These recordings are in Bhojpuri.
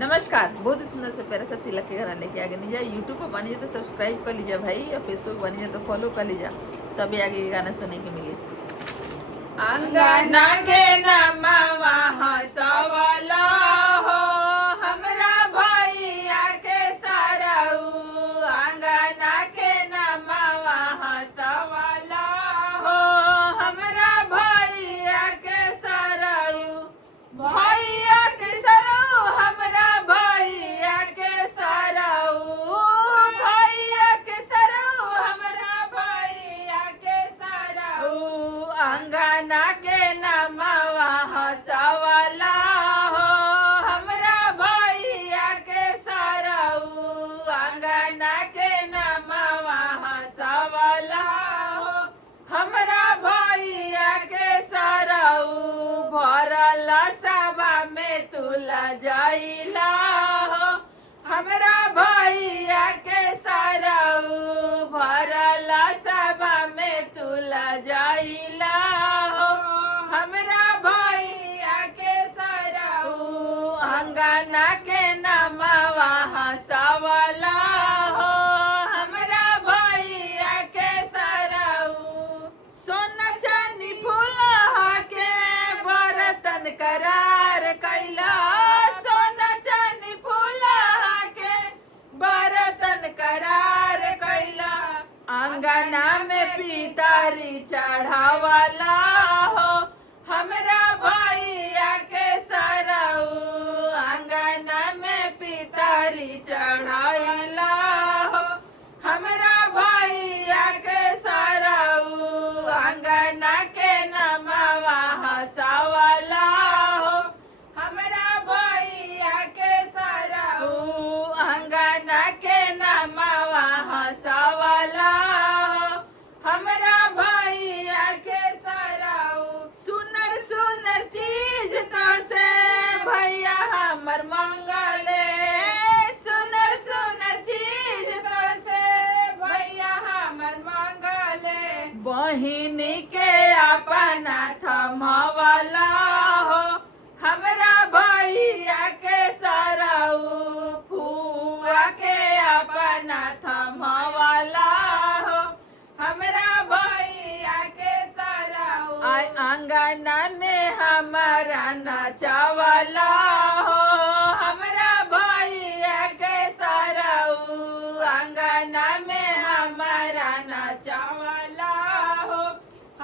नमस्कार। बहुत ही सुंदर से प्यारा सा तिलक के घराने के आगे नहीं जाए। यूट्यूब पर बनी जाए तो सब्सक्राइब कर लीजिए भाई, या फेसबुक बनी जाए तो फॉलो कर लीजिए, तभी आगे ये गाना सुनने के मिले। अंगना के नमवा हंसवला हो हमरा भैया के सरऊ, अंगना के नमवा हंसवला हो हमरा भैया के सरऊ, भैया के सरऊ हमरा भैया के सरऊ, भैया के सरऊ हमरा भैया के सरऊ, अंगना के नमवा हंसवला हो हमरा भैया के सरऊ, अंगना के नमवा हंसवला हो हमरा भैया के सरऊ, भरल सभा में तुला जइला हो हमरा भैया के सरऊ, भरल सभा में तुला जइला हो हमरा भैया के सरऊ, अंगना के नमवा हंसवला हो हमरा भैया के सरऊ, सोना चांदी फूलहा के बर्तन करार कैला, सोना चांदी फूलहा के बर्तन करार कैला, अंगना में पितरी चढ़ावला हो हमरा भैया के सरऊ, अंगना में पितरी चढ़ाइला हो हमरा भैया के सरऊ, अंगना के नमवा हंसवला हो हमरा भैया के सरऊ, अंगना के नमवा हंसवला हो हमरा भैया के सरऊ, सुनर सुनर चीज तो से भैया हमर मंगले, सुनर सुनर चीज तो से भैया हमर मंगले, बहिनी के अपना थमवला हो हमरा भैया के सरऊ, फुआ के अपना थमवला हो हमरा भैया के सरऊ, आय अंगना में हमारा नचवला हो हमरा भैया के सरऊ, अंगना में हमारा नचवला हो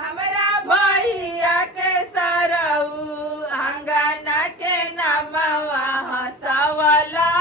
हमरा भैया के सरऊ, अंगना के नमवा हंसवला